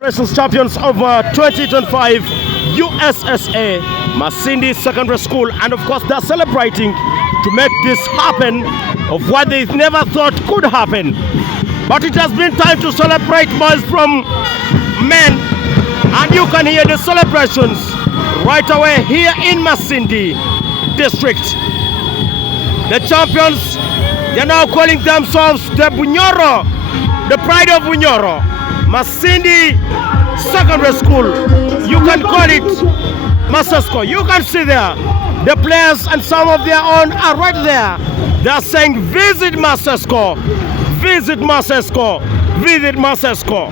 National champions of 2025 USSA Masindi Secondary School, and of course they're celebrating to make this happen of what they never thought could happen. But it has been time to celebrate, boys from men, and you can hear the celebrations right away here in Masindi district. The champions, they're now calling themselves the Bunyoro, the pride of Bunyoro. Masindi Secondary School, you can call it Masesco. You can see there, the players and some of their own are right there. They are saying, visit Masesco, visit Masesco, visit Masesco.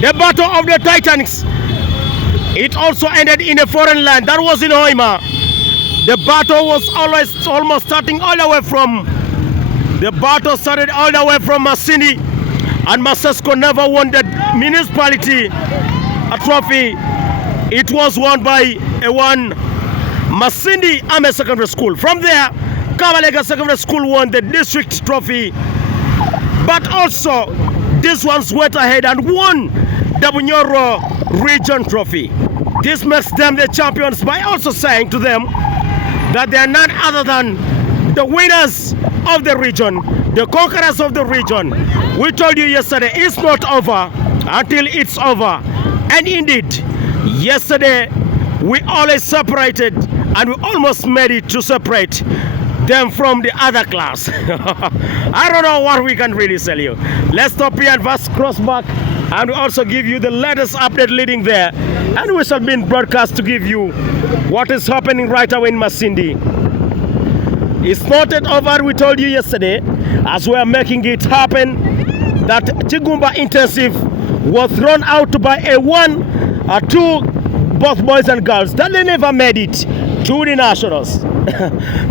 The battle of the Titanics, it also ended in a foreign land. That was in Hoima. The battle was almost starting all the way from, Masindi, and Masesco never won the municipality a trophy. It was won by Masindi Ame Secondary School. From there, Kabalega Secondary School won the district trophy. But also, these ones went ahead and won the Bunyoro region trophy. This makes them the champions by also saying to them that they are none other than the winners of the region, the conquerors of the region. We told you yesterday, it's not over until it's over. And indeed, yesterday we always separated, and we almost made it to separate them from the other class. I don't know what we can really tell you. Let's stop here and first cross back, and we also give you the latest update leading there. And we shall be in broadcast to give you what is happening right away in Masindi. It's not yet over, we told you yesterday, as we are making it happen, that Chigumba Intensive was thrown out by two, both boys and girls, that they never made it to the nationals.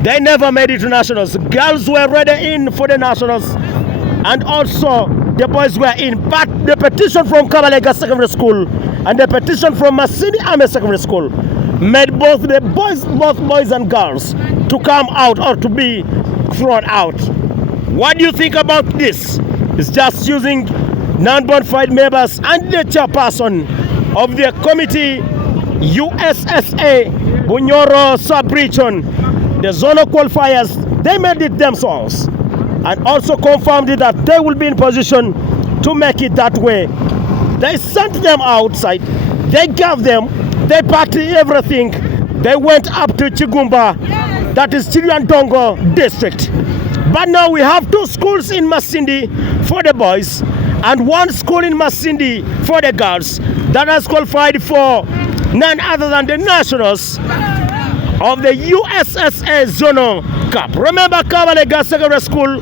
They never made it to nationals. Girls were ready in for the nationals, and also the boys were in. But the petition from Kabalega Secondary School and the petition from Masindi Ame Secondary School made both boys and girls to come out or to be thrown out. What do you think about this? It's just using non-bona fide members and the chairperson of the committee USSA Bunyoro sub-region, the zonal qualifiers. They made it themselves and also confirmed it that they will be in position to make it that way. They sent them outside, they gave them, they packed everything. They went up to Chigumba, that is Chiriandongo district. But now we have two schools in Masindi for the boys and one school in Masindi for the girls that has qualified for none other than the nationals of the USSA Zonal Cup. Remember, Kabalega Secondary School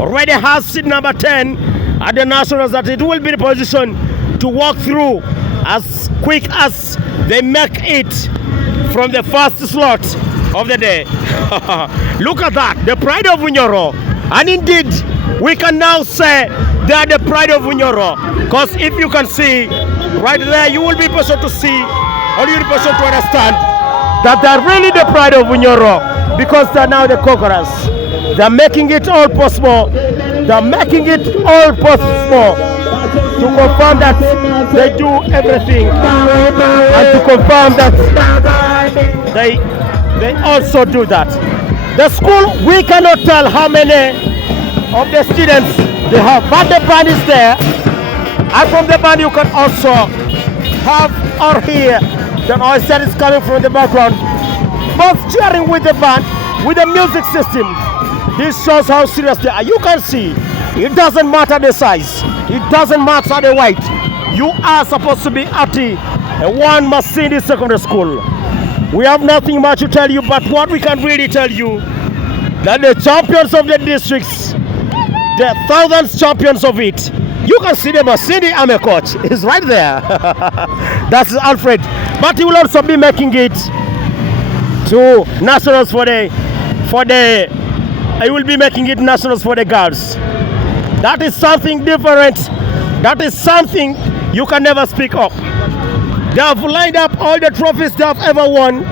already has seat number 10 at the nationals, that it will be in a position to walk through as quick as they make it from the first slot of the day. Look at that, the pride of Bunyoro. And indeed, we can now say they are the pride of Bunyoro, because if you can see right there, you will be able to see, or you will be able to understand that they are really the pride of Bunyoro, because they are now the conquerors. They are making it all possible. They are making it all possible to confirm that they do everything, and to confirm that they also do that. The school, we cannot tell how many of the students they have, but the band is there, and from the band you can also have or hear the noise that is coming from the background, both cheering with the band, with the music system. This shows how serious they are. You can see, it doesn't matter the size, it doesn't matter the weight. You are supposed to be at one Masindi Secondary School. We have nothing much to tell you, but what we can really tell you, that the champions of the districts, the thousands champions of it, you can see the Masindi Ame coach is right there. That's Alfred. But he will also be making it to nationals he will be making it nationals for the girls. That is something different. That is something you can never speak of. They have lined up all the trophies they have ever won,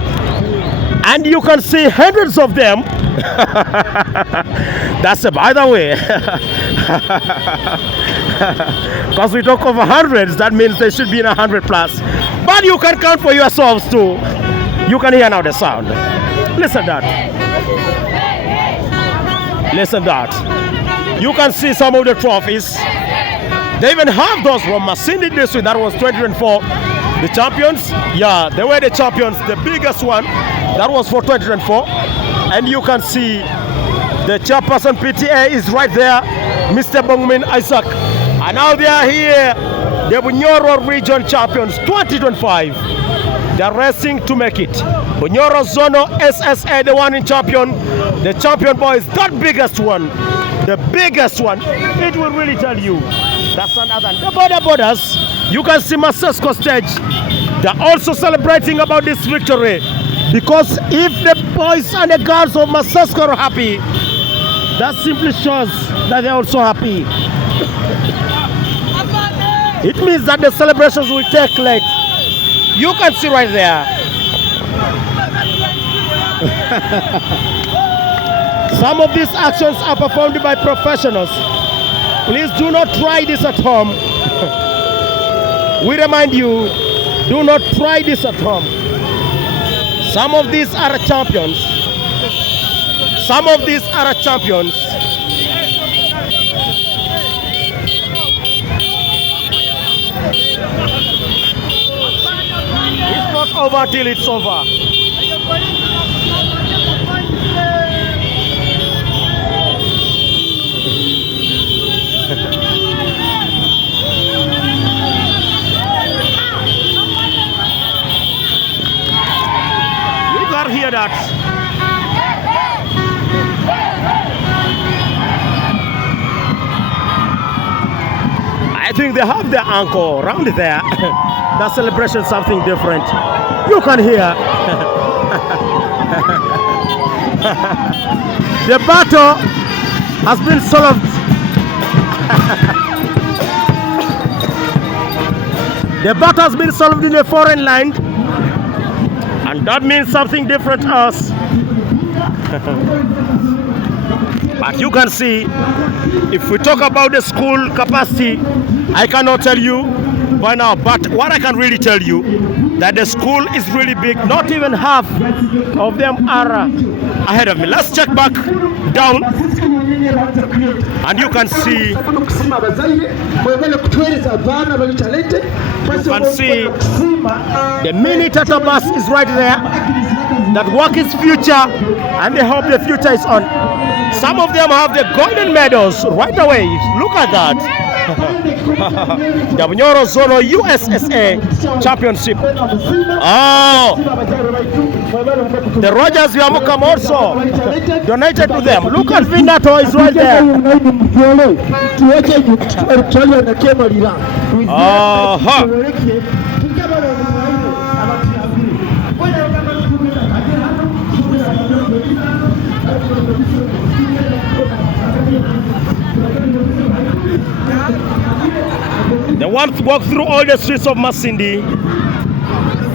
and you can see hundreds of them. That's it, by the way. Because we talk over hundreds, that means they should be in 100 plus. But you can count for yourselves too. You can hear now the sound. Listen that. Listen that. You can see some of the trophies. They even have those from Masindi district. That was 2024. The champions, yeah, they were the champions. The biggest one, that was for 2024. And you can see the chairperson PTA is right there, Mr. Bongmin Isaac. And now they are here, the Bunyoro Region Champions 2025. They're racing to make it. Bunyoro Zono SSA, the one in champion. The champion boy is that biggest one. The biggest one. It will really tell you. That's another. The border borders. You can see Masesco stage. They're also celebrating about this victory. Because if the boys and the girls of Masesco are happy, that simply shows that they're also happy. It means that the celebrations will take late. You can see right there. Some of these actions are performed by professionals. Please do not try this at home. We remind you, do not try this at home. Some of these are champions. Some of these are champions. It's not over till it's over. Hear that. I think they have their anchor around there. That celebration is something different. You can hear. The battle has been solved. The battle has been solved in a foreign land. And that means something different to us. But you can see, if we talk about the school capacity, I cannot tell you by now. But what I can really tell you, that the school is really big. Not even half of them are ahead of me. Let's check back down. And you can see, the mini Tata bus is right there. That work is future, and they hope the future is on. Some of them have the golden medals right away. Look at that. The Bunyoro Zono USSA Championship. Oh, the Rogers Yamukam also donated to them. Look at Vinato is right there. They want to walk through all the streets of Masindi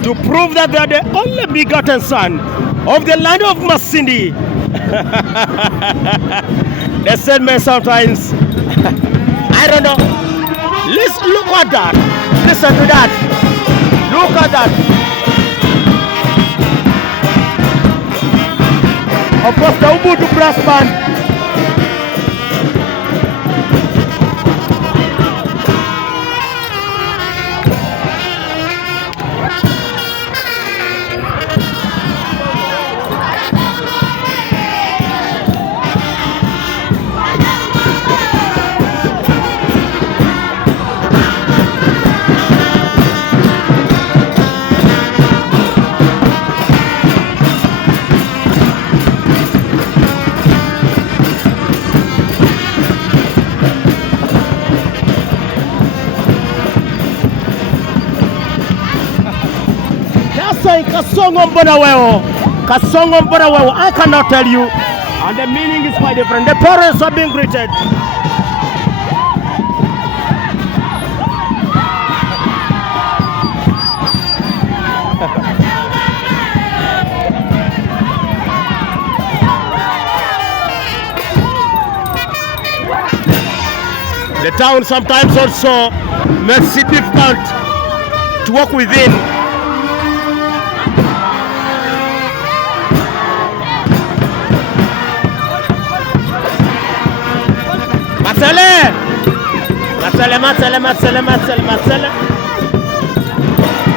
to prove that they are the only begotten son of the land of Masindi. They said me sometimes, I don't know. Listen, look at that. Listen to that. Look at that. Of course, the Ubuntu brass band. Kasongo Mbonaweo. Kasongo Mbonaweo. I cannot tell you. And the meaning is quite different. The parents are being greeted. The town sometimes also makes it difficult to walk within. Matele! Matele, Matele, Matele, Matele, Matele.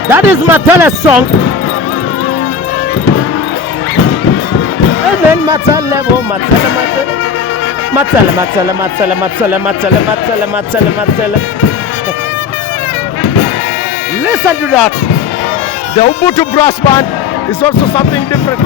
That is Matele's song. And then Matele, oh Matele, Matele. Matele, Matele, Matele, Matele, Matele, Matele, Matele, Matele. Listen to that. The Ubuntu brass band is also something different.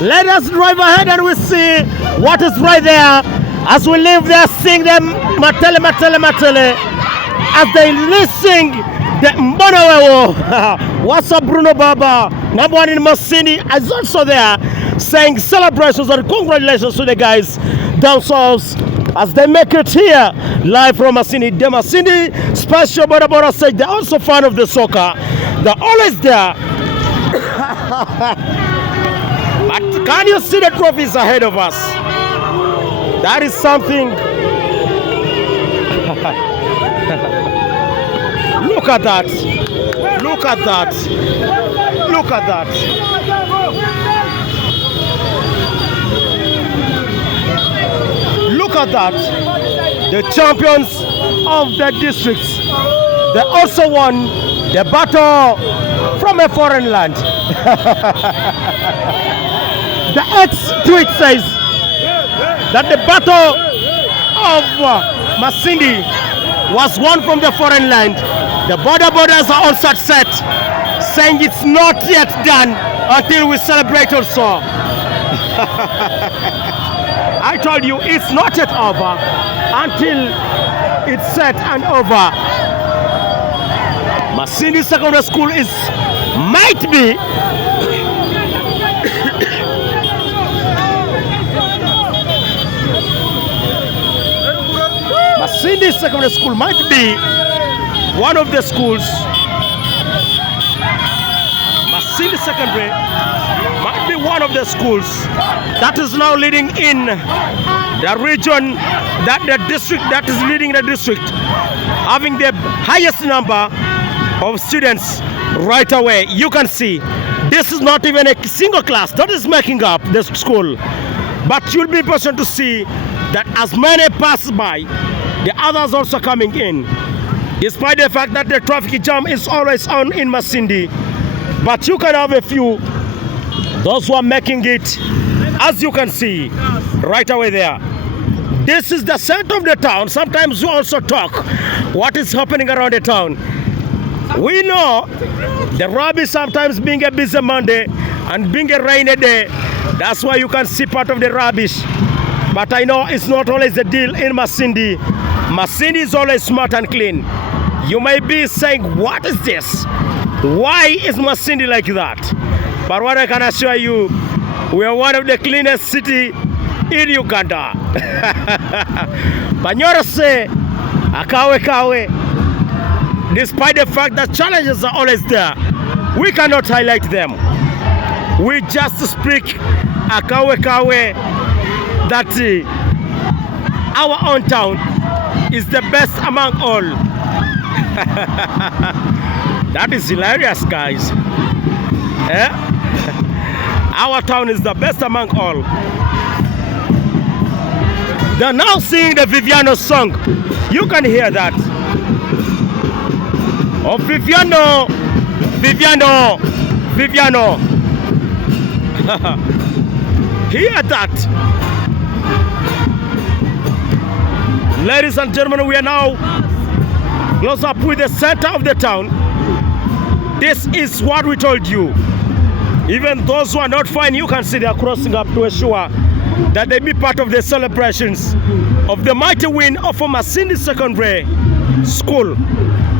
Let us drive ahead and we see what is right there as we live there, sing them Matele, Matele, Matele, as they listen the Mbonawewo. What's up, Bruno Baba? Number one in Masindi is also there saying celebrations and congratulations to the guys down south as they make it here live from Masindi. The Masindi special Bora Bora stage, they're also fan of the soccer. They're always there. But can you see the trophies ahead of us? That is something. Look at that. Look at that. Look at that. Look at that. The champions of the districts. They also won the battle from a foreign land. The X-tweet says that the battle of Masindi was won from the foreign land. The borders are all set, saying it's not yet done until we celebrate also. I told you it's not yet over until it's set and over. Masindi Secondary School might be Masindi Secondary School might be one of the schools. Masindi Secondary might be one of the schools that is now leading in the region, that the district that is leading the district, having the highest number of students right away. You can see this is not even a single class that is making up this school, but you'll be present to see that as many pass by, the others also coming in, despite the fact that the traffic jam is always on in Masindi. But you can have a few, those who are making it, as you can see right away there. This is the center of the town. Sometimes we also talk what is happening around the town. We know the rubbish sometimes being a busy Monday and being a rainy day, that's why you can see part of the rubbish. But I know it's not always the deal in Masindi. Masindi is always smart and clean. You may be saying, what is this? Why is Masindi like that? But what I can assure you, we are one of the cleanest city in Uganda. Bunyoro say, akawe kawe. Despite the fact that challenges are always there, we cannot highlight them. We just speak akawe kawe, that our own town is the best among all. That is hilarious, guys. Eh? Our town is the best among all. They're now singing the Viviano song. You can hear that. Oh, Viviano, Viviano, Viviano. Hear that. Ladies and gentlemen, we are now close up with the center of the town. This is what we told you. Even those who are not fine, you can see they are crossing up to ensure that they be part of the celebrations of the mighty win of a Masindi Secondary School,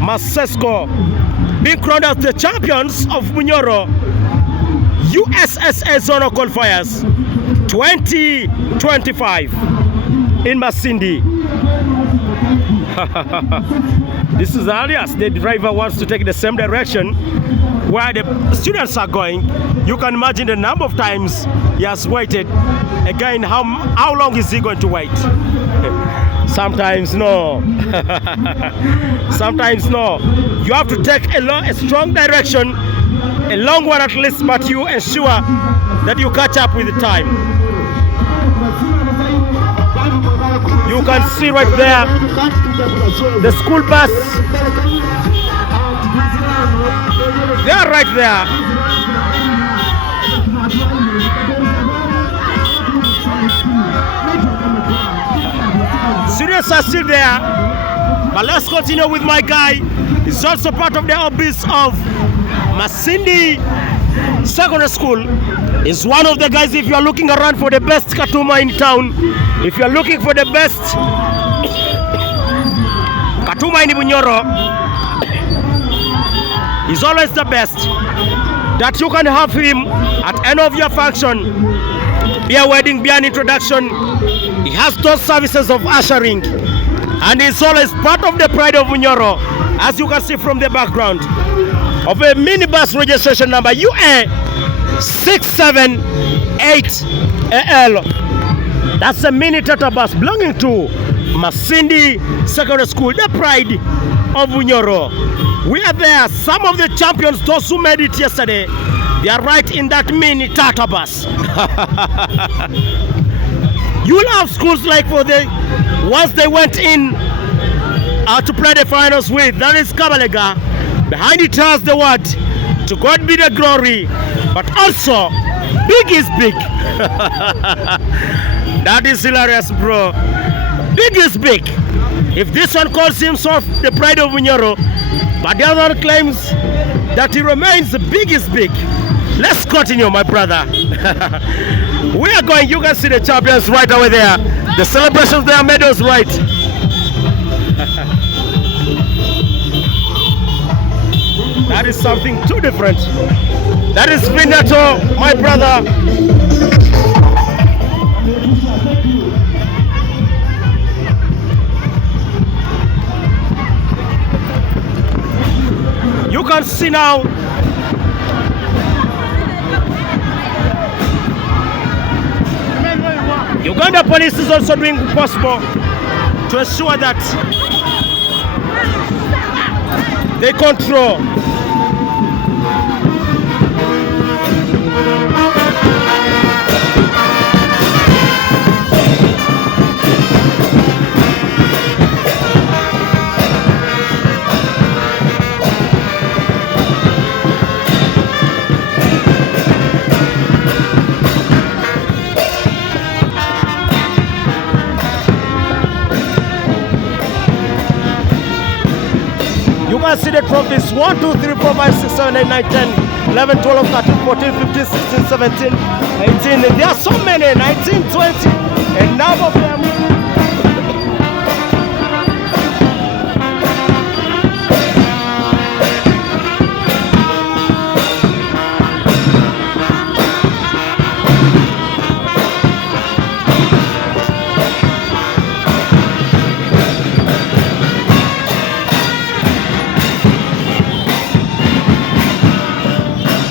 Masesco, being crowned as the champions of Bunyoro Ussa Zonal Qualifiers 2025 in Masindi. This is alias. The driver wants to take the same direction where the students are going. You can imagine the number of times he has waited. Again, how long is he going to wait? Sometimes no. Sometimes no. You have to take a strong direction, a long one at least, but you ensure that you catch up with the time. You can see right there the school bus. They are right there. Students are still there. But let's continue with my guy. He's also part of the hobbies of Masindi Secondary School. Is one of the guys, if you are looking around for the best Katuma in town, if you are looking for the best Katuma in Bunyoro, he's always the best. That you can have him at any of your function, be a wedding, be an introduction. He has those services of ushering, and he's always part of the pride of Bunyoro, as you can see from the background of a minibus registration number UA 678AL. That's a mini Tata bus belonging to Masindi Secondary School, the pride of Bunyoro. We are there. Some of the champions, those who made it yesterday, they are right in that mini Tata bus. You will have schools like for the once they went in to play the finals with, that is Kabalega. Behind it has the word, to God be the glory, but also big is big. That is hilarious, bro. Big is big. If this one calls himself the pride of Bunyoro, but the other one claims that he remains big is big. Let's continue, my brother. We are going, you can see the champions right over there. The celebrations, their medals right. That is something too different. That is Vinato, my brother. You can see now Uganda police is also doing possible to ensure that they control. You can see the trophies 1, 2, 3, 4, 5, 6, 7, 8, 9, 10, 11, 12, 13, 14, 15, 16, 17, 18. There are so many, 19, 20, and none of them.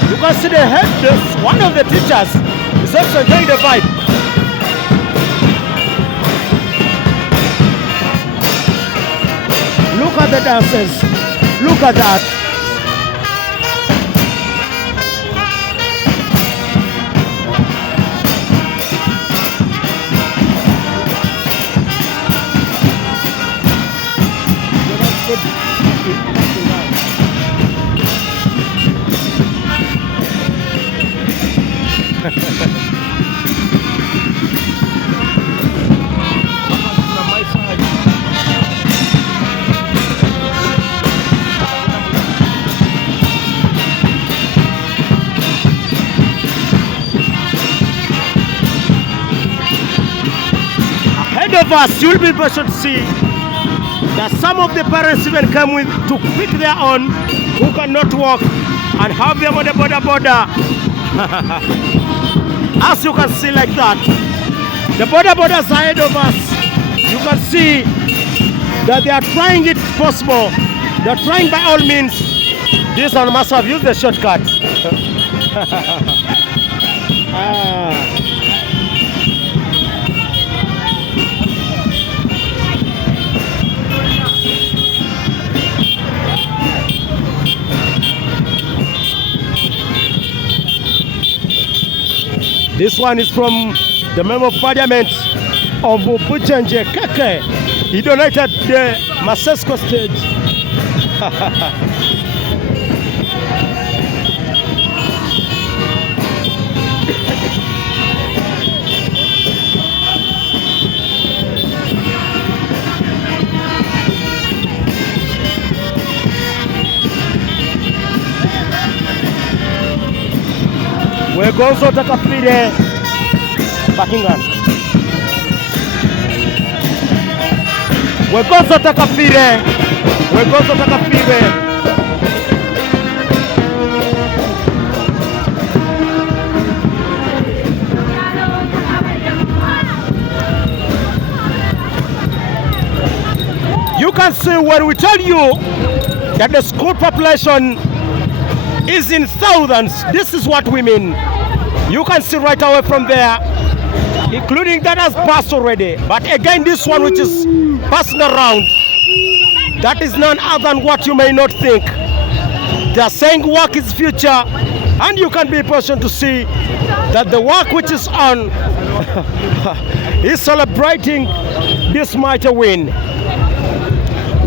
You can see the head, one of the teachers is also enjoying the vibe. Look at the dancers. Look at that. ahead of us, you'll be able to see that some of the parents even come with to pick their own who cannot walk and have them on the border. As you can see like that, the borders ahead of us, you can see that they are trying it possible. They are trying by all means. This one must have used the shortcut. This one is from the Member of Parliament of Bunyoro Usssa. He donated the Masesco stage. We're going to take a pide Buckingham. We're going to take a pide. We're going to take a pide. You can see when we tell you that the school population is in thousands, this is what we mean. You can see right away from there, including that has passed already. But again, this one which is passing around, that is none other than what you may not think. They are saying work is future, and you can be a person to see that the work which is on is celebrating this mighty win.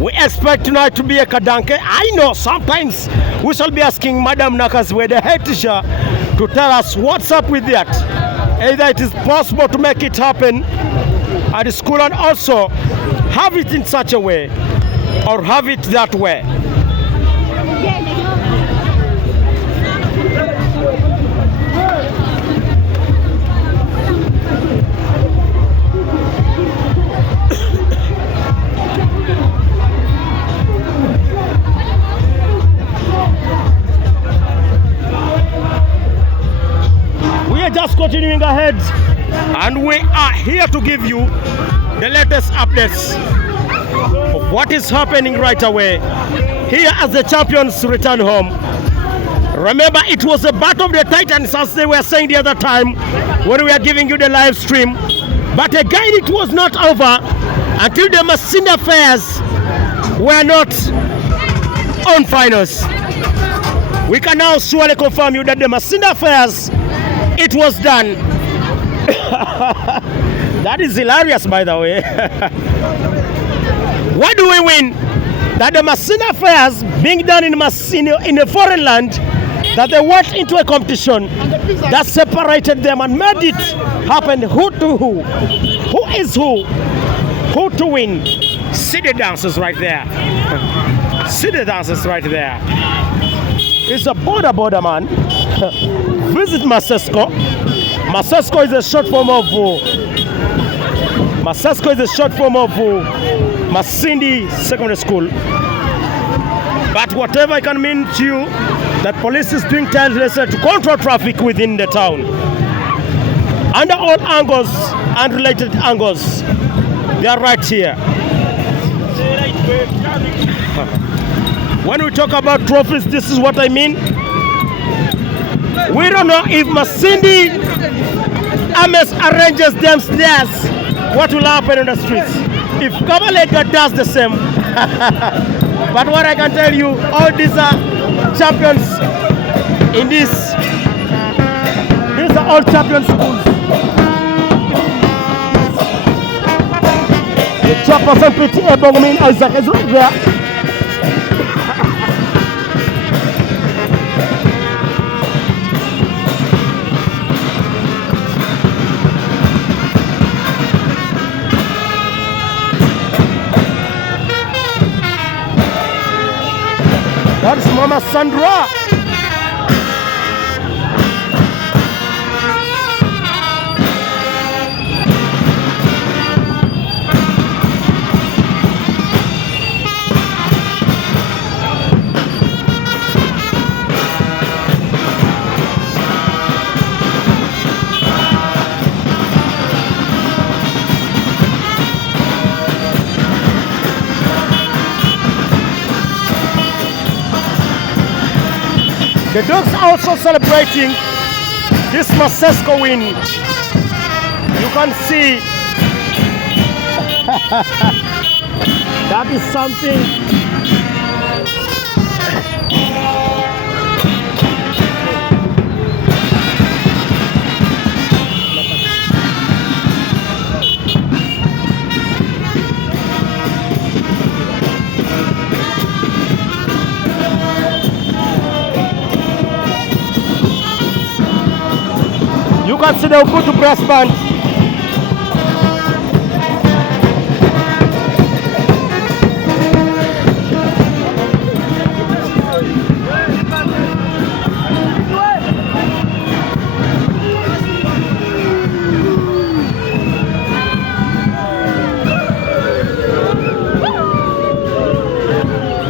We expect tonight to be a kadanke. I know sometimes we shall be asking Madam Nakazwe, the head teacher, to tell us what's up with that. Either it is possible to make it happen at the school and also have it in such a way or have it that way. Just continuing ahead, and we are here to give you the latest updates of what is happening right away here as the champions return home. Remember, it was a battle of the Titans, as they were saying the other time when we were giving you the live stream, but again it was not over until the Masindi affairs were not on finals. We can now surely confirm you that the Masindi affairs, it was done. That is hilarious, by the way. Why do we win? That the Masindi affairs being done in a foreign land, that they went into a competition that separated them and made it happen. Who to who? Who is who? Who to win? See the dancers right there. See the dancers right there. It's a border man. Visit Masesco. Masesco is a short form of Masindi Secondary School. But whatever it can mean to you, that police is doing tireless to control traffic within the town. Under all angles and related angles, they are right here. When we talk about trophies, this is what I mean. We don't know if Masindi Ames arranges them stairs, what will happen on the streets. If Kabalega does the same. But what I can tell you, all these are champions in this. These are all champion schools. The chairperson PTA Bongmin Isaac is right there. That's Mama Sandra. The dogs are also celebrating this Masesco win. You can see that is something. You can see the Ubuntu brass band.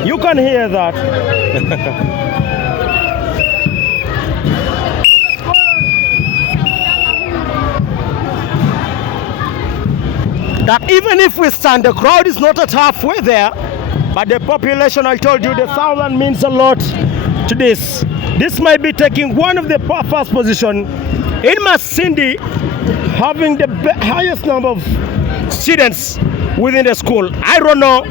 You can hear that. That even if we stand, the crowd is not at halfway there, but the population, I told you, the 1,000 means a lot to this. This might be taking one of the first position in Masindi, having the highest number of students within the school. I don't know,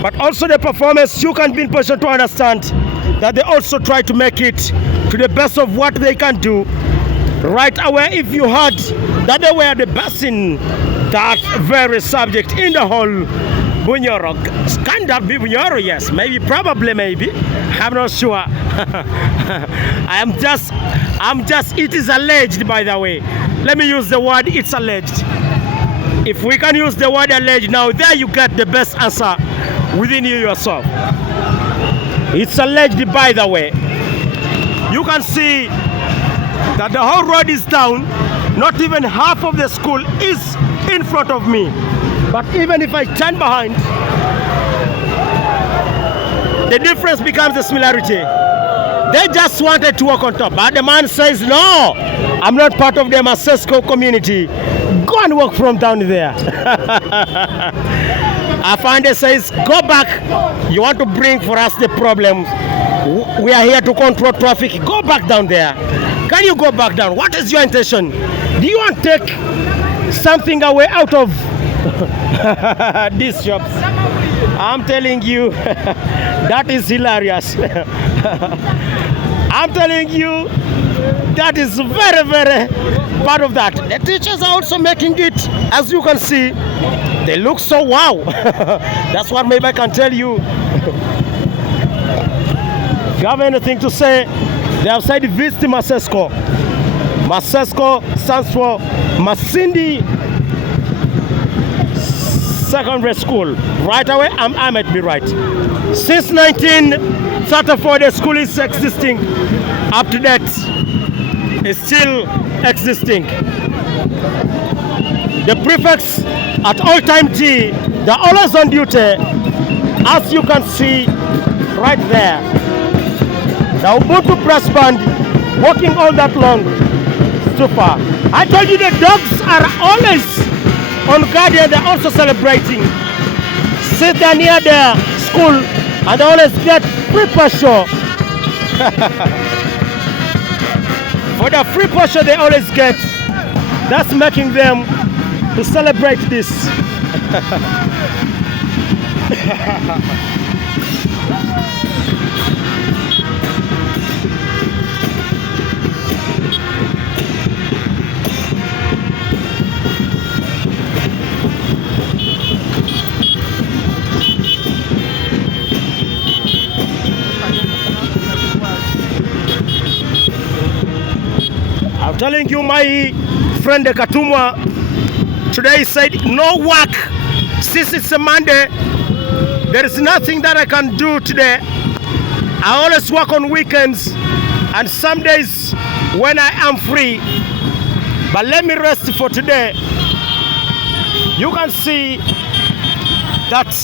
but also the performance, you can be in position to understand that they also try to make it to the best of what they can do. Right away, if you heard that they were the best in that very subject in the whole Bunyoro. Can that be Bunyoro? Yes, maybe, probably, maybe. I'm not sure. I'm just, it is alleged, by the way. Let me use the word, it's alleged. If we can use the word alleged now, there you get the best answer within you yourself. It's alleged, by the way. You can see that the whole road is down. Not even half of the school is in front of me. But even if I turn behind, the difference becomes the similarity. They just wanted to walk on top, but the man says, no, I'm not part of the Masesco community. Go and walk from down there. Afande says, go back. You want to bring for us the problem. We are here to control traffic. Go back down there. Can you go back down? What is your intention? Do you want to take something away out of these shops? I'm telling you, that is hilarious. I'm telling you, that is very, very part of that. The teachers are also making it, as you can see. They look so wow. That's what maybe I can tell you. If you have anything to say, they have said visit Masesco. Masesco stands for Masindi Secondary School. Right away, I might be right. Since 1934, the school is existing. Up to date, it's still existing. The prefects at all time G, they're always on duty, as you can see right there. The Ubuntu brass band walking all that long. So far, I told you the dogs are always on guard and they're also celebrating. Sit there near their school and they always get free pressure. For the free pressure they always get, that's making them to celebrate this. I'm telling you, my friend Katumwa today said no work. Since it's a Monday, there is nothing that I can do today. I always work on weekends and some days when I am free. But let me rest for today. You can see that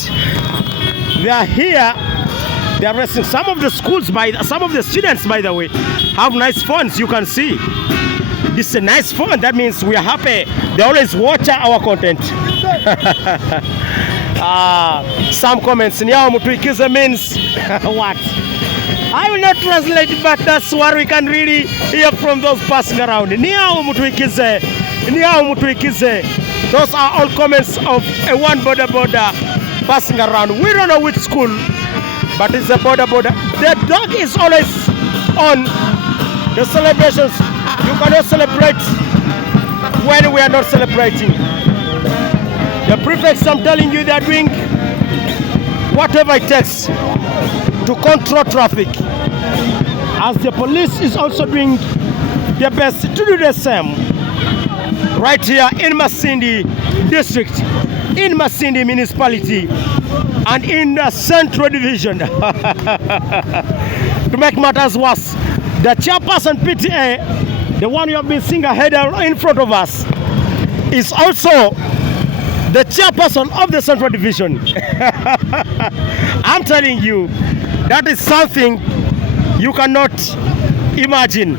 they are here. They are resting. Some of the schools, some of the students, by the way, have nice phones. You can see. This is a nice phone. That means we are happy. They always watch our content. Some comments. Nyao mutuikize means what? I will not translate, but that's what we can really hear from those passing around. Those are all comments of a one border passing around. We don't know which school, but it's a border. The dog is always on the celebrations. You cannot celebrate when we are not celebrating. The prefects, I'm telling you, they are doing whatever it takes to control traffic, as the police is also doing their best to do the same right here in Masindi district, in Masindi municipality, and in the Central Division. To make matters worse, the chairperson PTA, the one you have been seeing ahead in front of us, is also the chairperson of the Central Division. I'm telling you, that is something you cannot imagine.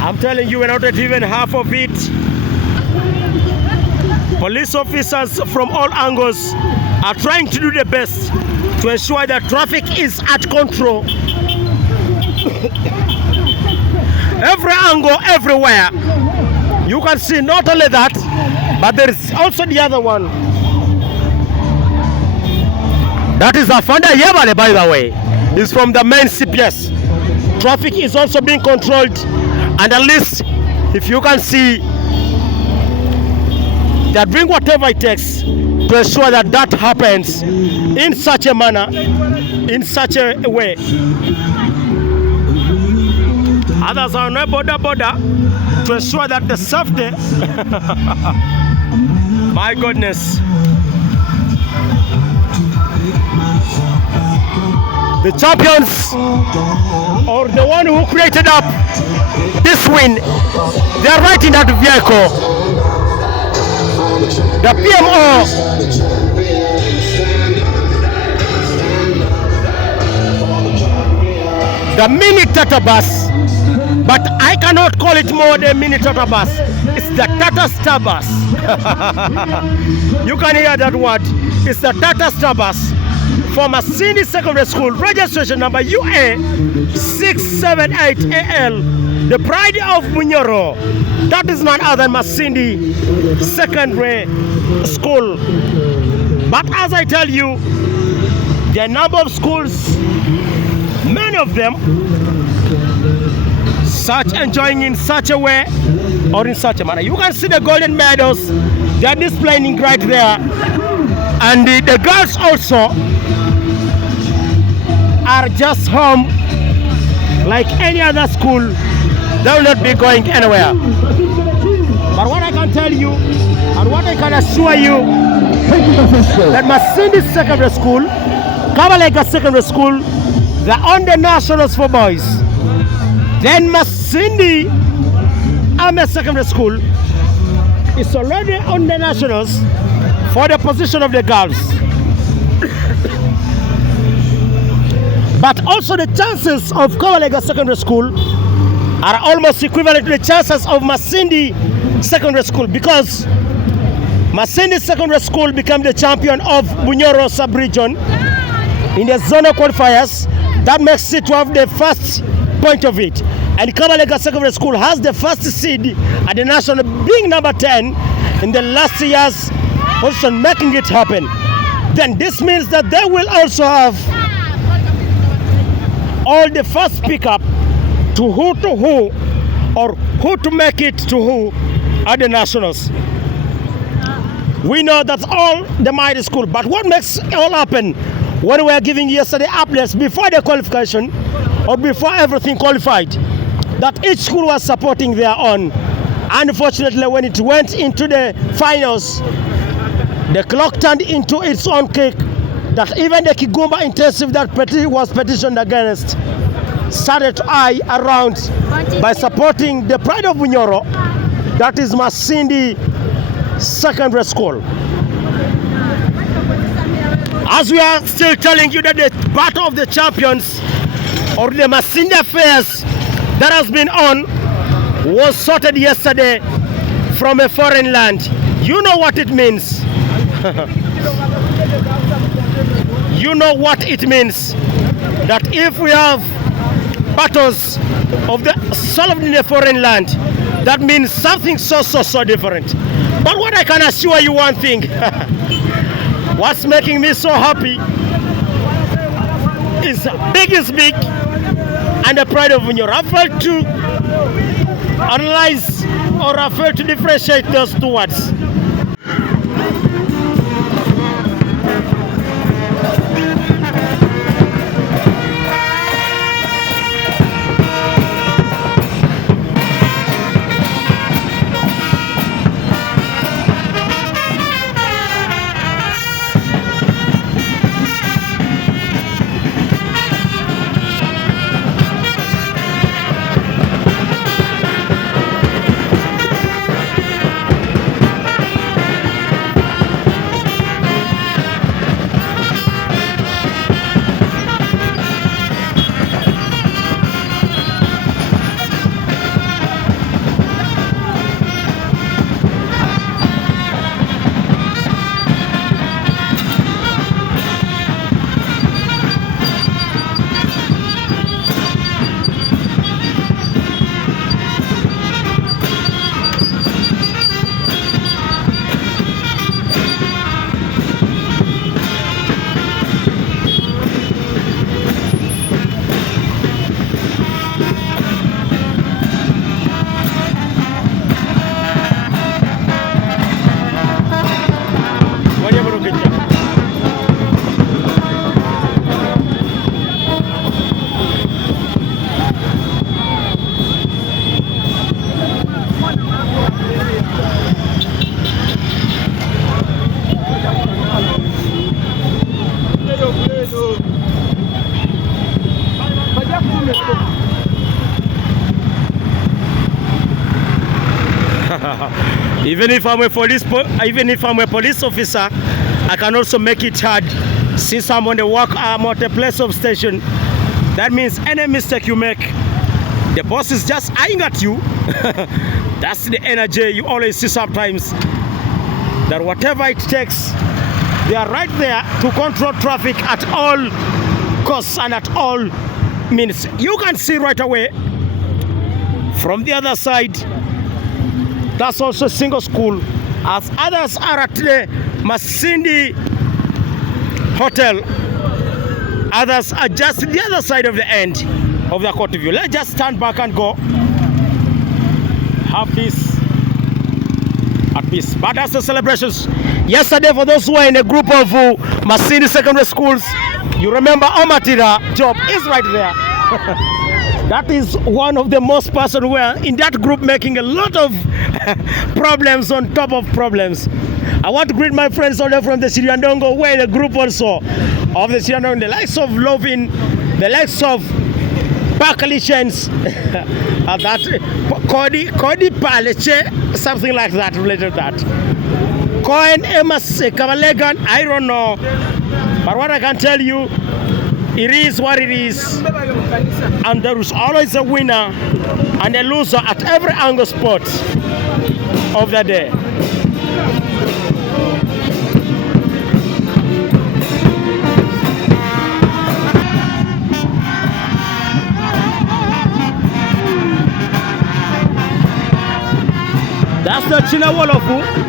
I'm telling you, we're not at even half of it. Police officers from all angles are trying to do their best to ensure that traffic is at control. Every angle, everywhere. You can see not only that, but there is also the other one. That is Afanda Yebale, by the way. It's from the main CPS. Traffic is also being controlled, and at least, if you can see, they're doing whatever it takes to ensure that that happens in such a manner, in such a way. Others are on a border to ensure that the safety. My goodness. The champions, or the one who created up this win, they are right in that vehicle. The PMO, the mini Tata bus, but I cannot call it more the mini Tata bus. It's the Tata Star bus. You can hear that word. It's the Tata Star bus from Masindi Secondary School, registration number UA678AL, the pride of Bunyoro. That is none other than Masindi Secondary School. But as I tell you, the number of schools, many of them, such enjoying in such a way or in such a manner. You can see the golden medals, they are displaying right there. And the girls also are just home like any other school. They will not be going anywhere. But what I can tell you and what I can assure you, that Masindi Secondary School, Kabalega Secondary School, they're on the nationals for boys. Then Masindi Ame Secondary School is already on the nationals for the position of the girls. But also the chances of Kabalega Secondary School are almost equivalent to the chances of Masindi Secondary School, because Masindi Secondary School became the champion of Bunyoro sub-region in the zonal qualifiers. That makes it to have the first point of it. And Kabalega Secondary School has the first seed at the national, being number 10 in the last year's position, making it happen. Then this means that they will also have all the first pickup to who or who to make it to who at the nationals. We know that's all the mighty school, but what makes it all happen when we are giving yesterday updates before the qualification or before everything qualified, that each school was supporting their own. Unfortunately, when it went into the finals, the clock turned into its own cake, that even the Kigumba intensive that was petitioned against started to eye around by supporting the pride of Bunyoro, that is Masindi Secondary School. As we are still telling you that the battle of the champions or the Masindi affairs that has been on, was sorted yesterday from a foreign land. You know what it means. You know what it means. That if we have battles of the solved in a foreign land, that means something so different. But what I can assure you one thing, what's making me so happy is big and the pride of Bunyoro. I failed to analyze or I failed to differentiate those two words. Even if I'm a police officer, I can also make it hard. Since I'm on the work, I'm at a place of station. That means any mistake you make, the boss is just eyeing at you. That's the energy you always see sometimes. That whatever it takes, they are right there to control traffic at all costs and at all means. You can see right away from the other side. That's also a single school, as others are at the Masindi hotel. Others are just the other side of the end of the court view. Let's just stand back and go. Have this at peace. But that's the celebrations. Yesterday, for those who are in a group of Masindi secondary schools, you remember Omatira job is right there. That is one of the most person who are in that group making a lot of problems on top of problems. I want to greet my friends all from the Siriandongo, who are in a group also of the Siriandongo, the likes of Lovin, the likes of Bakalishens, that Kodi Paleche, something like that related to that. Cohen Emas Kavalegan, I don't know. But what I can tell you, it is what it is, and there is always a winner and a loser at every angle sport of the day. That's the Chinawolofu.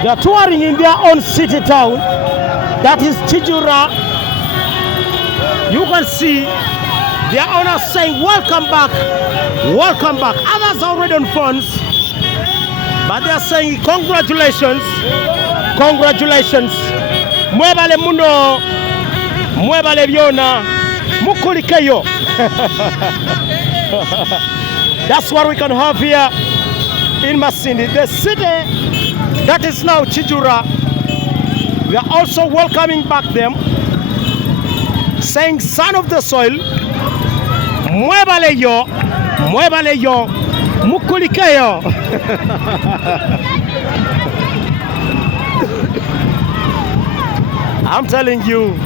They are touring in their own city town, that is Chijura. You can see their owners saying, welcome back, welcome back. Others are already on phones, but they are saying, congratulations, congratulations. mwebale muno, mwebale byona, mukulikeyo. That's what we can have here in Masindi, the city that is now Chijura. We are also welcoming back them, saying son of the soil, mwebale yo, mukulikeyo. I'm telling you.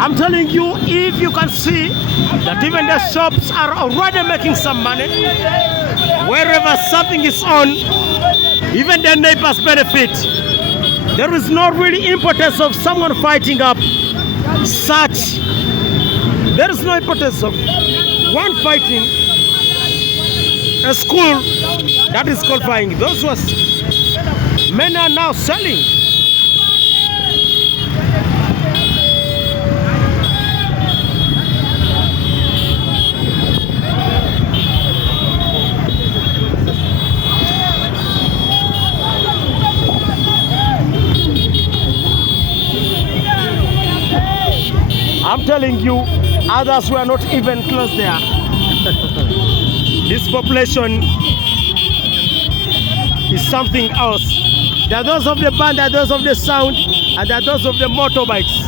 I'm telling you, if you can see that even the shops are already making some money, wherever something is on, even the neighbors benefit. There is no really importance of someone fighting up such. There is no importance of one fighting a school that is qualifying. Those was many are now selling. I'm telling you, others were not even close there. This population is something else. There are those of the band, there are those of the sound, and there are those of the motorbikes.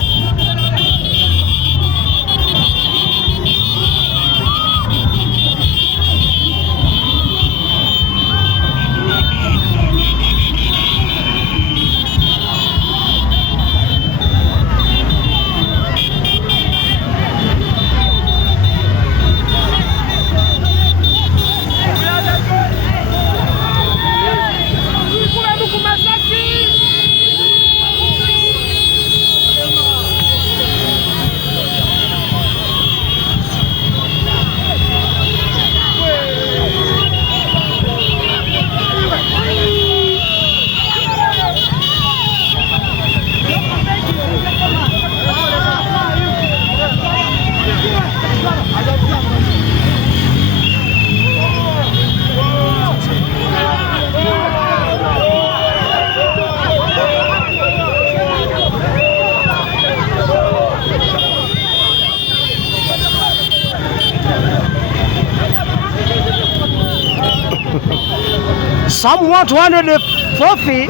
Some want 140,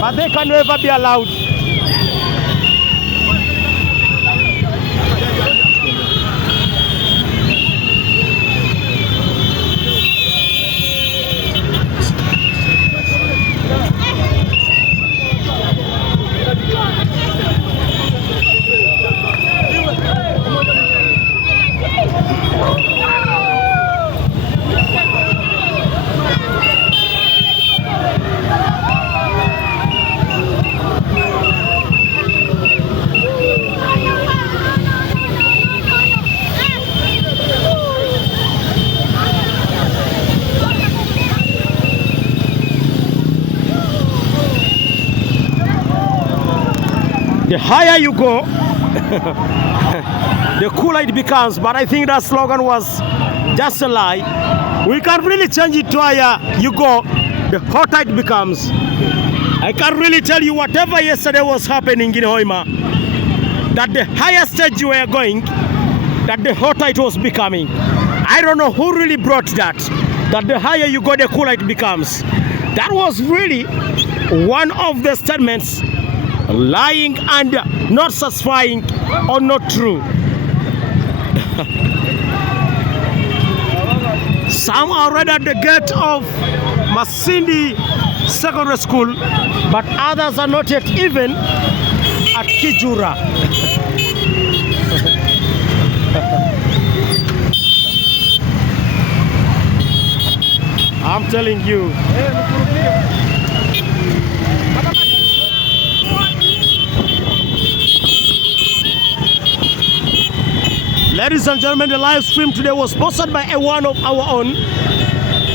but they can never be allowed. The higher you go, the cooler it becomes. But I think that slogan was just a lie. We can really change it to higher you go, the hotter it becomes. I can really tell you whatever yesterday was happening in Hoima, that the higher stage you were going, that the hotter it was becoming. I don't know who really brought that the higher you go, the cooler it becomes. That was really one of the statements lying and not satisfying or not true. Some are already at the gate of Masindi Secondary School, but others are not yet even at Kijura. I'm telling you. Ladies and gentlemen, the live stream today was sponsored by one of our own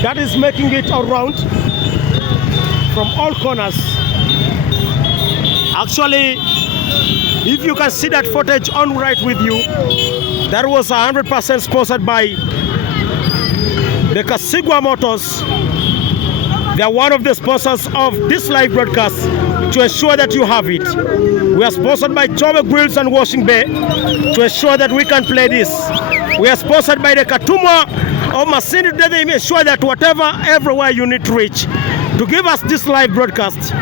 that is making it around from all corners. Actually, if you can see that footage on right with you, that was 100% sponsored by the Kasigwa Motors. They are one of the sponsors of this live broadcast to ensure that you have it. We are sponsored by Chobe Grills and Washing Bay to ensure that we can play this. We are sponsored by the Katuma of Masindi. They ensure that whatever, everywhere you need to reach to give us this live broadcast,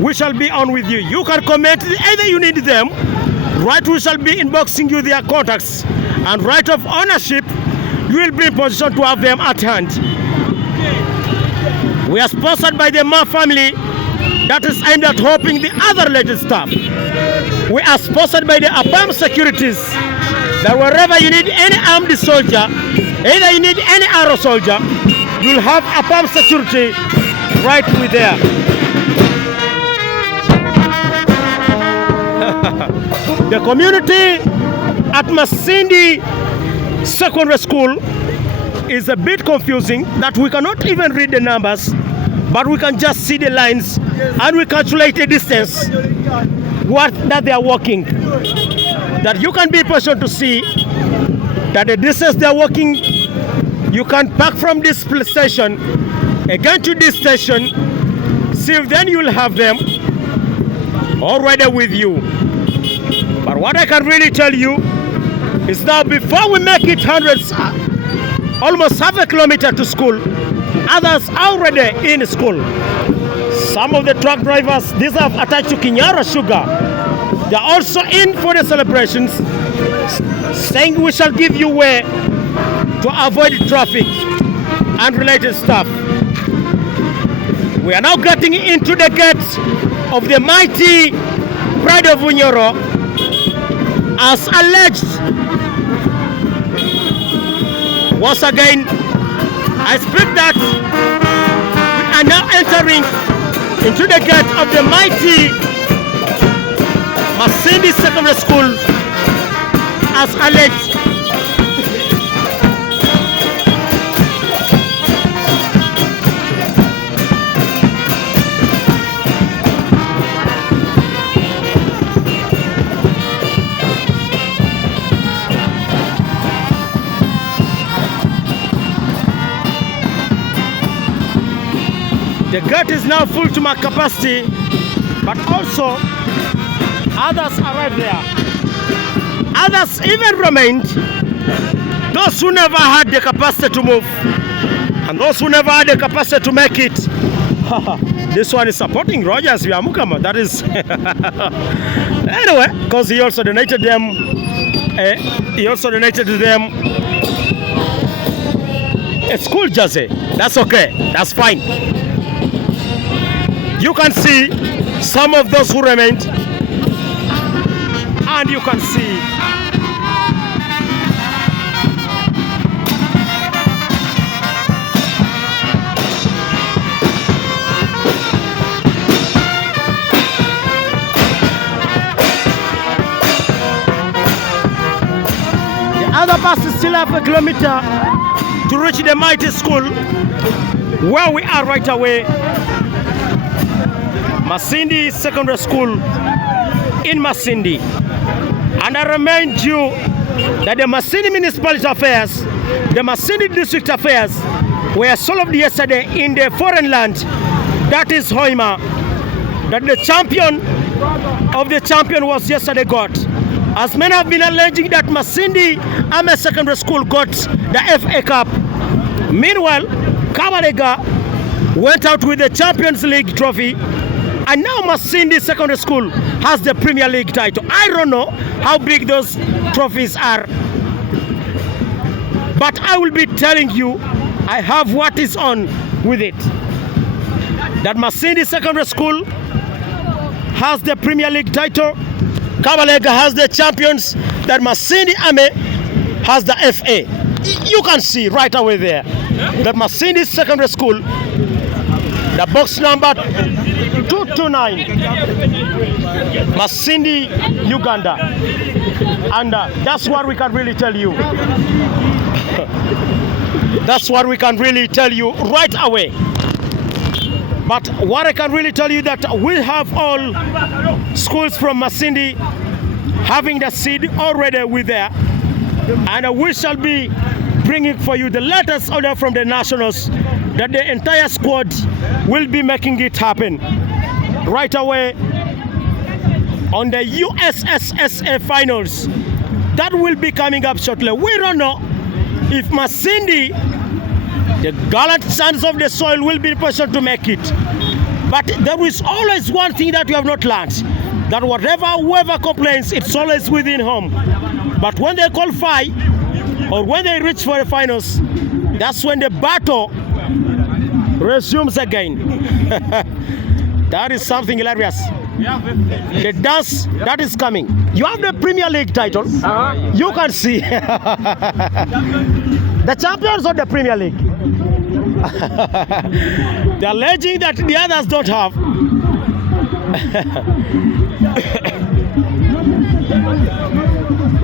we shall be on with you. You can comment either you need them, right? We shall be inboxing you their contacts, and right of ownership, you will be in position to have them at hand. We are sponsored by the Ma family that is aimed at helping the other related staff. We are sponsored by the APAM Securities, that wherever you need any armed soldier, either you need any arrow soldier, you'll have APAM Security right with there. The community at Masindi Secondary School is a bit confusing, that we cannot even read the numbers, but we can just see the lines and we calculate the distance that they are walking. That you can be in position to see that the distance they are walking, you can park from this station again to this station, see if then you will have them already with you. But what I can really tell you is now, before we make it hundreds, almost half a kilometer to school, others are already in school. Some of the truck drivers, these are attached to Kinyara Sugar. They are also in for the celebrations, saying we shall give you way to avoid traffic and related stuff. We are now getting into the gates of the mighty Pride of Bunyoro, as alleged. Once again, I speak that we are now entering into the gate of the mighty Masindi Secondary School, as alleged. The gate is now full to my capacity, but also others arrived there. Others even remained. Those who never had the capacity to move, and those who never had the capacity to make it. This one is supporting Rogers Vyamukama. That is anyway, because he also donated them. A school jersey. That's okay. That's fine. You can see some of those who remained, and you can see the other bus is still half a kilometer to reach the mighty school where we are right away. Masindi Secondary School in Masindi. And I remind you that the Masindi Municipality Affairs, the Masindi District Affairs were solved yesterday in the foreign land, that is Hoima, that the champion of the champion was yesterday got. As many have been alleging that Masindi Ame Secondary School got the FA Cup. Meanwhile, Kabalega went out with the Champions League trophy, and now Masindi Secondary School has the Premier League title. I don't know how big those trophies are, but I will be telling you, I have what is on with it. That Masindi Secondary School has the Premier League title, Kabalega has the champions, that Masindi Ame has the FA. You can see right away there that Masindi Secondary School, the box number 229, Masindi, Uganda. And that's what we can really tell you. That's what we can really tell you right away. But what I can really tell you that we have all schools from Masindi having the seed already with there. And we shall be bringing for you the latest order from the nationals that the entire squad will be making it happen right away on the USSSA finals that will be coming up shortly. We don't know if Masindi, the gallant sons of the soil, will be in position to make it. But there is always one thing that we have not learned, that whoever complains, it's always within home. But when they qualify or when they reach for the finals, that's when the battle resumes again. That is something hilarious. The dance that is coming. You have the Premier League title. You can see the champions of the Premier League. They are alleging that the others don't have.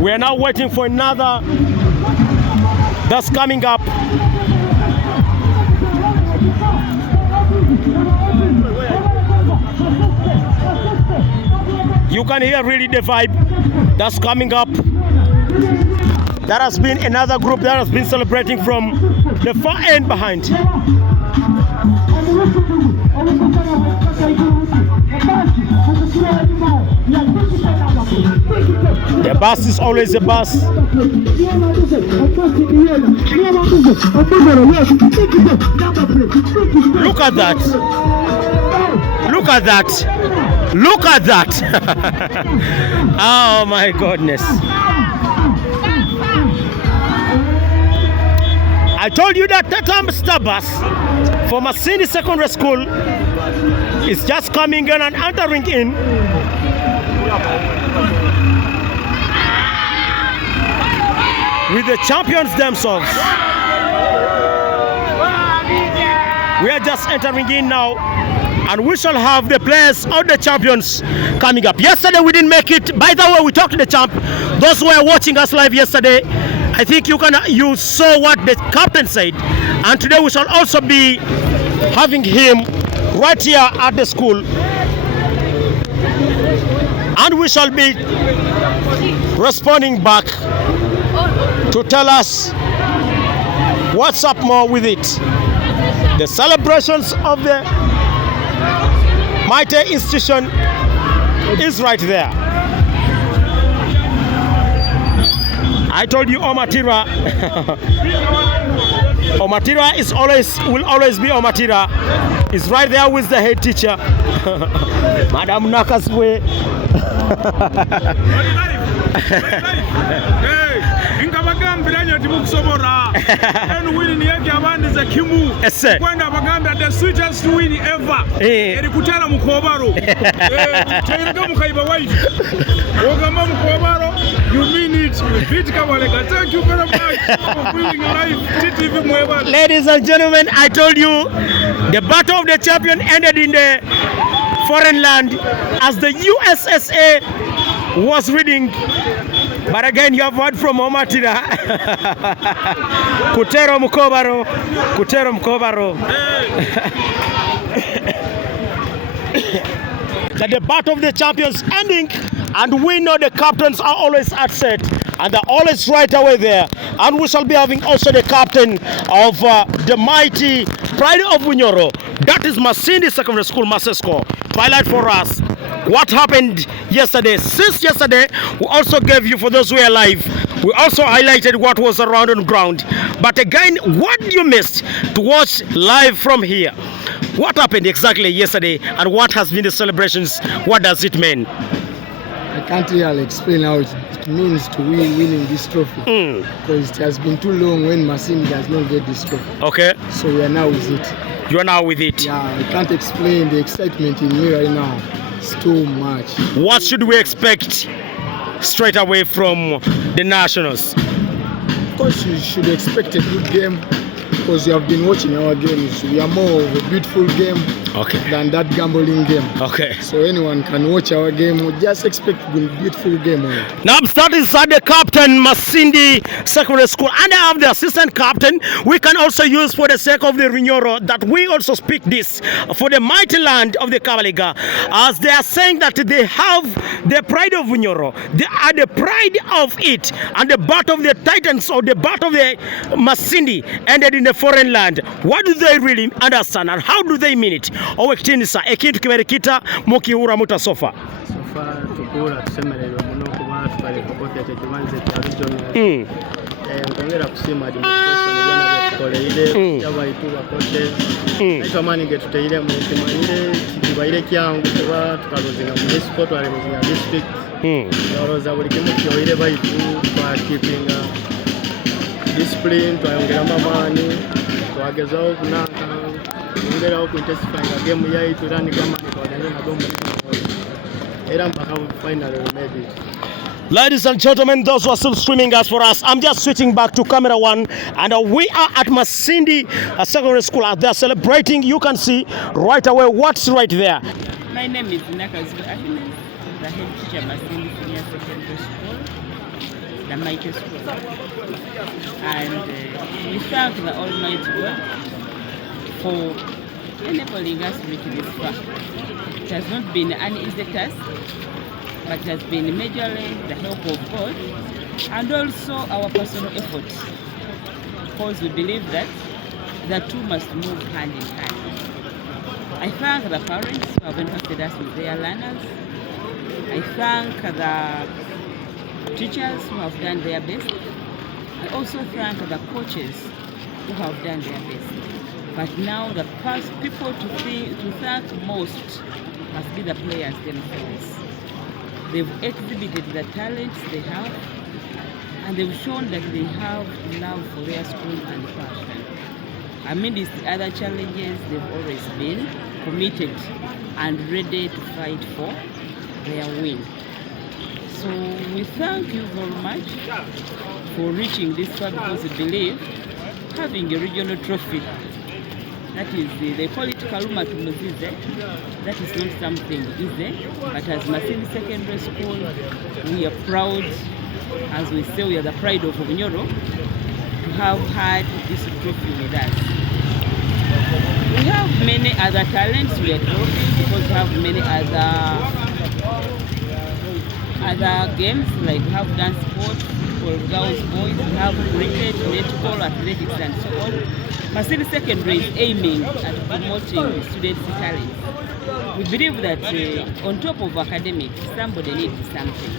We are now waiting for another that's coming up. You can hear really the vibe that's coming up. There has been another group that has been celebrating from the far end behind. The bus is always a bus. Look at that. Look at that. Look at that. Oh my goodness. I told you that Star bus for Masindi Secondary School is just coming in and entering in. With the champions themselves. We are just entering in now, and we shall have the players or the champions coming up. Yesterday we didn't make it. By the way, we talked to the champ. Those who were watching us live yesterday, I think you saw what the captain said. And today we shall also be having him right here at the school. And we shall be responding back to tell us what's up more with it. The celebrations of the mighty institution is right there. I told you Omatira. Omatira will always be Omatira. It's right there with the head teacher, Madam Nakaswe. The sweetest win ever. You mean it. Thank you very much for bringing life TTV. Ladies and gentlemen, I told you the battle of the champion ended in the foreign land as the USSA was reading. But again, you have heard from Omatira. Kutero Mukobaro. Kutero Mukobaro. That the battle of the champions ending, and we know the captains are always at set, and they're always right away there. And we shall be having also the captain of the mighty Pride of Bunyoro. That is Masindi Secondary School, Masesco. Twilight for us. What happened yesterday? Since yesterday, we also gave you, for those who are live, we also highlighted what was around on ground. But again, what you missed to watch live from here. What happened exactly yesterday and what has been the celebrations? What does it mean? I can't really explain how it means to winning this trophy. Because it has been too long when Masindi does not get this trophy. Okay. So we are now with it. You are now with it. Yeah, I can't explain the excitement in me right now. It's too much. What should we expect straight away from the Nationals? Of course, you should expect a good game because you have been watching our games. We are more of a beautiful game than that gambling game. Okay. So anyone can watch our game. We just expect a beautiful game. Now I'm starting inside the captain, Masindi Secondary School, and I have the assistant captain. We can also use for the sake of the Bunyoro that we also speak this for the mighty land of the Kabalega, as they are saying that they have the pride of Bunyoro. They are the pride of it, and the bat of the Titans or the bat of the Masindi ended in a foreign land. What do they really understand and how do they mean it? Owekitinisa ekintu kiberekita mukiura mutasofa. Sofa tukura tusemererwa muno kuba tukalekopota ekibanza ekya regional. Nkongera kusima administration byonna byetukoleire yabaitu bakote naitwa amaani getuteire mu kimanyire kibaire kyangu kuba tukalozinga municipal twalemuzinga district noloza buli kimu kyoire baitu twa keepinga discipline twayongeramu amaani twagezaho kunanka ngeraho kuintensifyinga game yaitu era nigamaani twagenda nabo mu era mpaka final we made it. Ladies and gentlemen, those who are still streaming us for us, I'm just switching back to camera one, and we are at Masindi Secondary School. They're celebrating. You can see right away what's right there. My name is Nakazu Agnes, the head teacher Masindi Senior Secondary School, the mighty school. And we thank the Almighty God for enabling us to reach this far. It has not been an easy task, but it has been majorly the help of God and also our personal efforts, because we believe that the two must move hand in hand. I thank the parents who have entrusted us with their learners. I thank the teachers who have done their best. I also thank the coaches who have done their best. But now the first people to thank most must be the players themselves. They've exhibited the talents they have, and they've shown that they have love for their school and passion. Amidst the other challenges, they've always been committed and ready to fight for their win. So we thank you very much for reaching this far, because we believe having a regional trophy, that is, they call it Kaluma to Muzize, that is not something easy, but as Masindi Secondary School, we are proud, as we say, we are the pride of Bunyoro, to have had this trophy with us. We have many other talents we are trophying, because we have many other games, like we have dance sports for girls, boys, we have cricket, netball, athletics, and so on. Masindi Secondary is aiming at promoting students' talents. We believe that on top of academics, somebody needs something.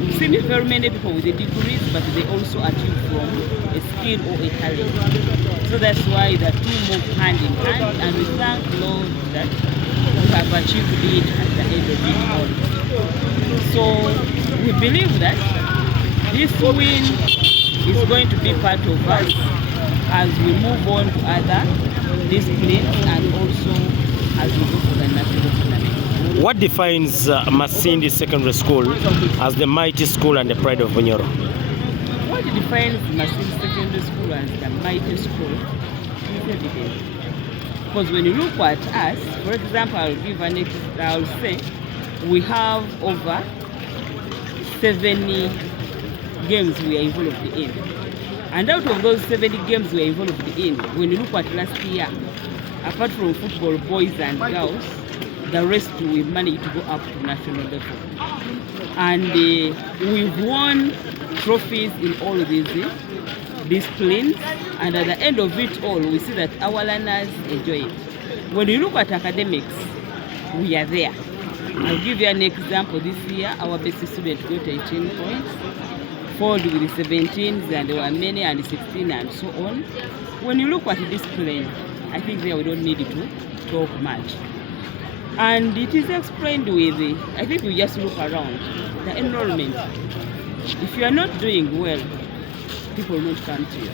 We've seen very many people with the degrees, but they also achieve from a skill or a talent. So that's why the two move hand in hand, and we thank Lord that we have achieved it at the end of it all. So we believe that this win is going to be part of us as we move on to other disciplines and also as we go for the national tournament. What defines Masindi Secondary School as the mighty school and the pride of Bunyoro? What defines Masindi Secondary School as the mighty school is evident. Because when you look at us, for example, I'll say we have over 70 games we are involved in. And out of those 70 games we are involved in, when you look at last year, apart from football, boys and girls, the rest we managed to go up to national level. And we've won trophies in all of these disciplines, and at the end of it all, we see that our learners enjoy it. When you look at academics, we are there. I'll give you an example. This year, our best student got 18 points, followed with the 17s, and there were many, and 16, and so on. When you look at discipline, I think there we don't need to talk much. And it is explained with, I think we just look around, the enrollment. If you are not doing well, people will not come to you.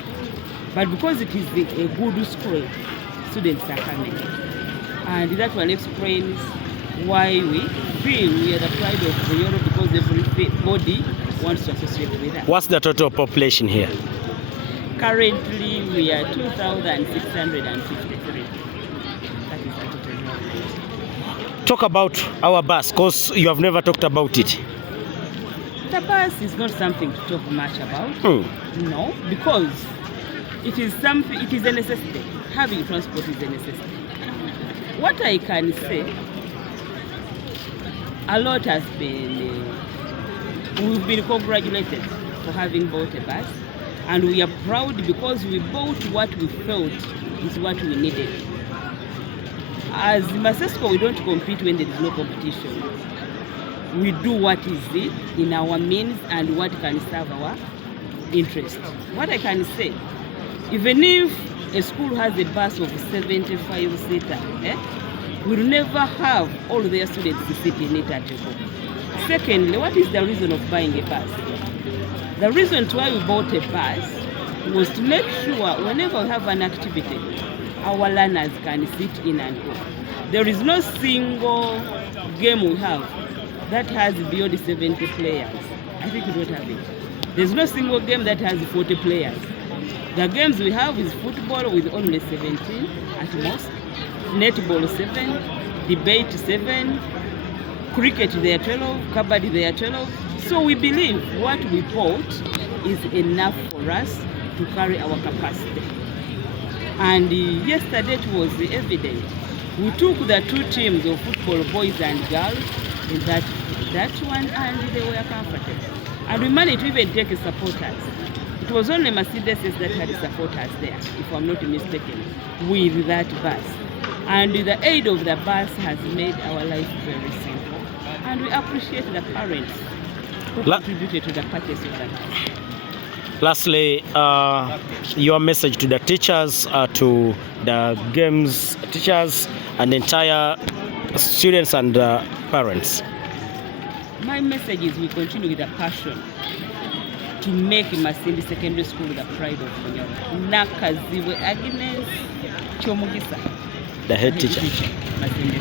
But because it is a good school, students are coming. And that one explains why we feel we are the pride of Bunyoro, because everybody wants to associate with us. What's the total population here? Currently, we are 2,653. That is the total enrollment. Talk about our bus, because you have never talked about it. The bus is not something to talk much about. No, because it is something. It is a necessity. Having transport is a necessity. What I can say, a lot has been. We've been congratulated for having bought a bus, and we are proud because we bought what we felt is what we needed. As Masesco, we don't compete when there is no competition. We do what is in our means and what can serve our interest. What I can say, even if a school has a bus of 75-seater, we'll never have all their students to sit in it at a go. Secondly, what is the reason of buying a bus? The reason why we bought a bus was to make sure whenever we have an activity, our learners can sit in and go. There is no single game we have that has beyond 70 players. I think we don't have it. There's no single game that has 40 players. The games we have is football with only 17 at most, netball 7, debate 7, cricket there are 12, kabaddi there are 12. So we believe what we bought is enough for us to carry our capacity. And yesterday it was evident. We took the two teams of football, boys and girls, in that one, and they were comfortable. And we managed to even take supporters. It was only Masindi that had supporters there, if I'm not mistaken, with that bus. And the aid of the bus has made our life very simple. And we appreciate the parents who contributed to the purchase of that bus. Lastly, your message to the teachers, to the games teachers, and the entire students and parents. My message is we continue with a passion to make Masindi Secondary School the pride of Bunyoro. Nakaziwe Agnes Chomugisa, the head teacher. Masindi.